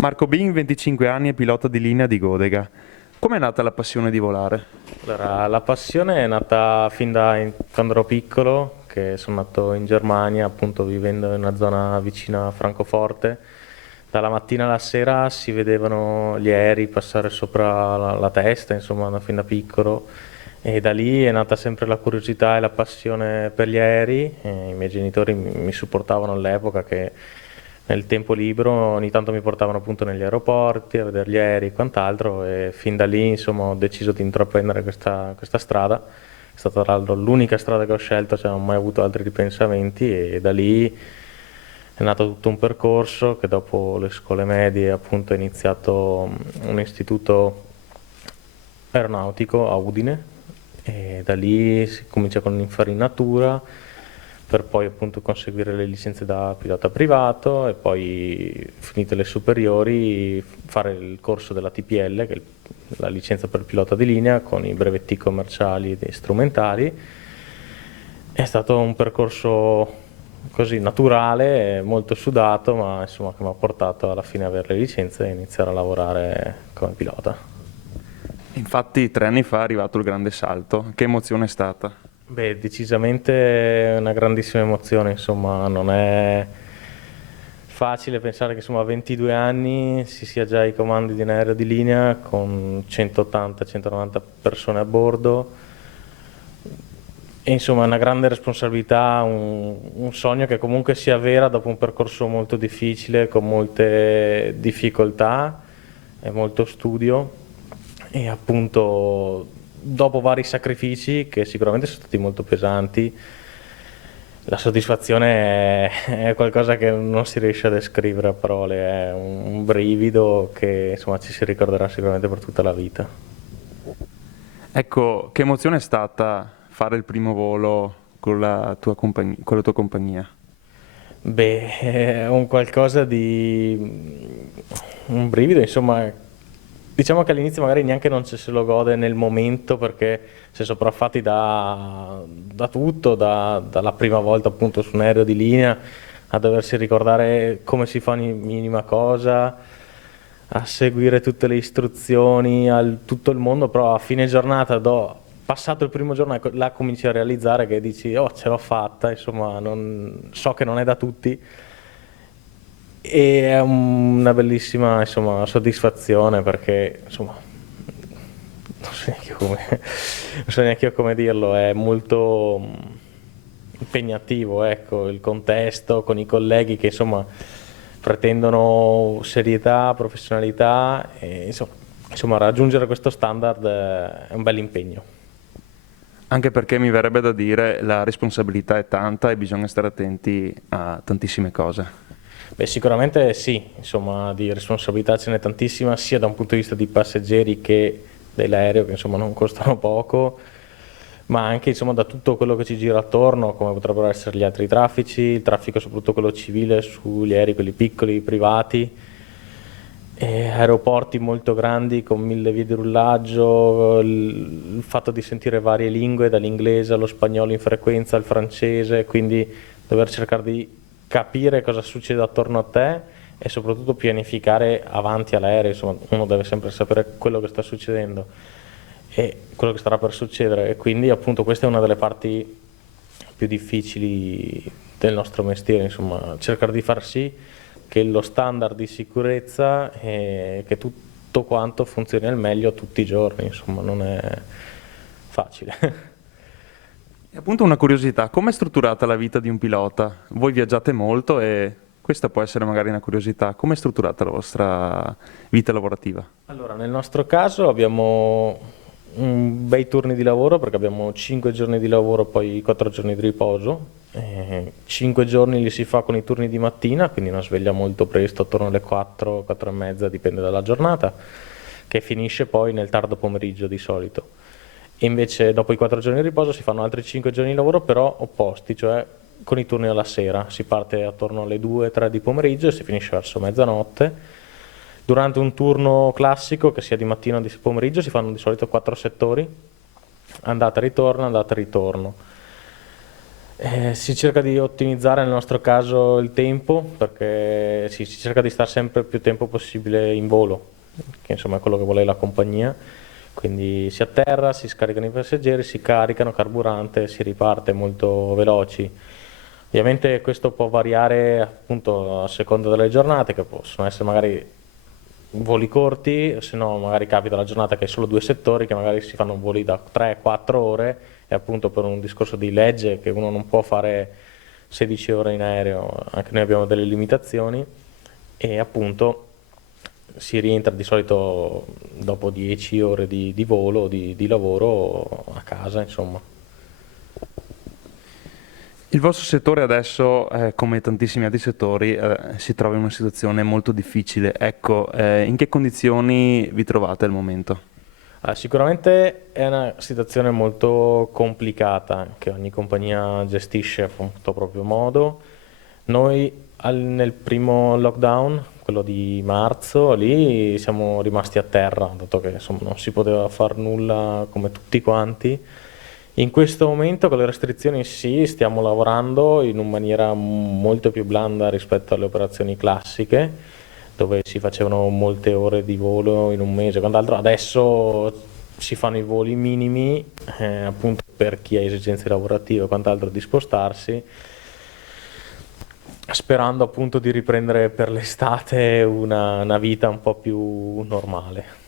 Marco Bin, 25 anni e pilota di linea di Godega. Com'è nata la passione di volare? Allora, la passione è nata fin da quando ero piccolo, che sono nato in Germania, appunto vivendo in una zona vicina a Francoforte. Dalla mattina alla sera si vedevano gli aerei passare sopra la testa, insomma, fin da piccolo. E da lì è nata sempre la curiosità e la passione per gli aerei. E i miei genitori mi supportavano all'epoca che nel tempo libero ogni tanto mi portavano appunto negli aeroporti a vedere gli aerei e quant'altro e fin da lì insomma ho deciso di intraprendere questa strada. È stata tra l'altro l'unica strada che ho scelto, cioè non ho mai avuto altri ripensamenti e da lì è nato tutto un percorso che dopo le scuole medie appunto ho iniziato un istituto aeronautico a Udine e da lì si comincia con l'infarinatura per poi appunto conseguire le licenze da pilota privato e poi finite le superiori fare il corso della TPL, che è la licenza per pilota di linea con i brevetti commerciali e strumentali. È stato un percorso così naturale, molto sudato, ma insomma che mi ha portato alla fine ad avere le licenze e iniziare a lavorare come pilota. Infatti 3 anni fa è arrivato il grande salto. Che emozione è stata? Beh, decisamente una grandissima emozione, insomma, non è facile pensare che insomma a 22 anni si sia già ai comandi di un aereo di linea con 180-190 persone a bordo e insomma una grande responsabilità, un sogno che comunque si avvera dopo un percorso molto difficile, con molte difficoltà e molto studio e appunto dopo vari sacrifici che sicuramente sono stati molto pesanti, la soddisfazione è qualcosa che non si riesce a descrivere a parole, è un brivido che insomma ci si ricorderà sicuramente per tutta la vita. Ecco, che emozione è stata fare il primo volo con la tua compagnia? Beh, è un qualcosa di un brivido, insomma, diciamo che all'inizio magari neanche non ci se lo gode nel momento perché si è sopraffatti da tutto, dalla prima volta appunto su un aereo di linea a doversi ricordare come si fa ogni minima cosa, a seguire tutte le istruzioni, tutto il mondo, però a fine giornata, passato il primo giorno, ecco, là cominci a realizzare che dici, oh, ce l'ho fatta, insomma, so che non è da tutti. E è una bellissima, insomma, soddisfazione perché, insomma, non so neanche io come, non so neanche io come dirlo, è molto impegnativo, ecco, il contesto con i colleghi che, insomma, pretendono serietà, professionalità e, insomma, raggiungere questo standard è un bel impegno. Anche perché mi verrebbe da dire la responsabilità è tanta e bisogna stare attenti a tantissime cose. Beh, sicuramente sì, insomma, di responsabilità ce n'è tantissima, sia da un punto di vista di passeggeri che dell'aereo, che insomma non costano poco, ma anche insomma da tutto quello che ci gira attorno, come potrebbero essere gli altri traffici, il traffico soprattutto quello civile sugli aerei, quelli piccoli, privati, e aeroporti molto grandi con 1000 vie di rullaggio, il fatto di sentire varie lingue, dall'inglese allo spagnolo in frequenza, al francese, quindi dover cercare di capire cosa succede attorno a te e soprattutto pianificare avanti all'aereo, insomma uno deve sempre sapere quello che sta succedendo e quello che starà per succedere e quindi appunto questa è una delle parti più difficili del nostro mestiere, insomma cercare di far sì che lo standard di sicurezza e che tutto quanto funzioni al meglio tutti i giorni, insomma non è facile. E appunto una curiosità, com'è strutturata la vita di un pilota? Voi viaggiate molto e questa può essere magari una curiosità. Com'è strutturata la vostra vita lavorativa? Allora, nel nostro caso abbiamo bei turni di lavoro perché abbiamo 5 giorni di lavoro, poi 4 giorni di riposo. 5 giorni li si fa con i turni di mattina, quindi una sveglia molto presto, attorno alle 4, 4 e mezza, dipende dalla giornata, che finisce poi nel tardo pomeriggio di solito. E invece dopo i 4 giorni di riposo si fanno altri 5 giorni di lavoro, però opposti, cioè con i turni alla sera. Si parte attorno alle 2-3 di pomeriggio e si finisce verso mezzanotte. Durante un turno classico, che sia di mattina o di pomeriggio, si fanno di solito 4 settori, andata e ritorno, andata e ritorno. Si cerca di ottimizzare nel nostro caso il tempo, perché si cerca di stare sempre più tempo possibile in volo, che insomma è quello che vuole la compagnia. Quindi si atterra, si scaricano i passeggeri, si caricano carburante, si riparte molto veloci. Ovviamente questo può variare appunto a seconda delle giornate, che possono essere magari voli corti, se no magari capita la giornata che hai solo due settori, che magari si fanno voli da 3-4 ore e appunto per un discorso di legge che uno non può fare 16 ore in aereo, anche noi abbiamo delle limitazioni e appunto si rientra di solito dopo 10 ore di volo, di lavoro a casa, insomma. Il vostro settore adesso, come tantissimi altri settori, si trova in una situazione molto difficile. Ecco, in che condizioni vi trovate al momento? Sicuramente è una situazione molto complicata che ogni compagnia gestisce appunto a proprio modo. Noi nel primo lockdown, quello di marzo, lì siamo rimasti a terra, dato che insomma, non si poteva fare nulla come tutti quanti. In questo momento con le restrizioni sì, stiamo lavorando in una maniera molto più blanda rispetto alle operazioni classiche, dove si facevano molte ore di volo in un mese, quant'altro. Adesso si fanno i voli minimi, appunto per chi ha esigenze lavorative o quant'altro di spostarsi, sperando appunto di riprendere per l'estate una vita un po' più normale.